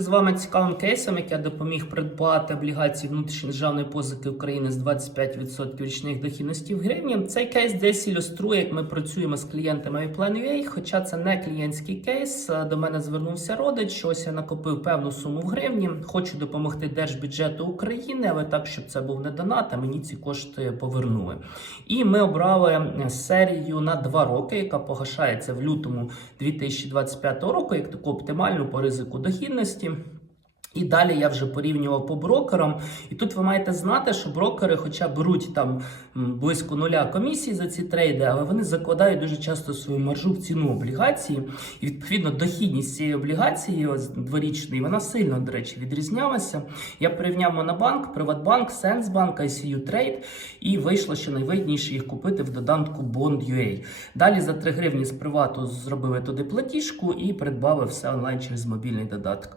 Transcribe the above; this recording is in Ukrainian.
З вами цікавим кейсом, як я допоміг придбати облігації внутрішньої державної позики України з 25% річних дохідності в гривні. Цей кейс десь ілюструє, як ми працюємо з клієнтами iPlan.ua, хоча це не клієнтський кейс. До мене звернувся родич, що ось я накопив певну суму в гривні. Хочу допомогти держбюджету України, але так, щоб це був не донат, а мені ці кошти повернули. І ми обрали серію на 2 роки, яка погашається в лютому 2025 року, як таку оптимальну по ризику дохідності. him І далі я вже порівнював по брокерам. І тут ви маєте знати, що брокери, хоча беруть там близько нуля комісій за ці трейди, але вони закладають дуже часто свою маржу в ціну облігації. І відповідно дохідність цієї облігації ось, дворічної, вона сильно, до речі, відрізнялася. Я порівняв Монобанк, Приватбанк, Сенсбанк, ICU Trade, і вийшло, що найвигідніше їх купити в додатку Bond.ua. Далі за 3 гривні з привату зробили туди платіжку і придбали все онлайн через мобільний додаток.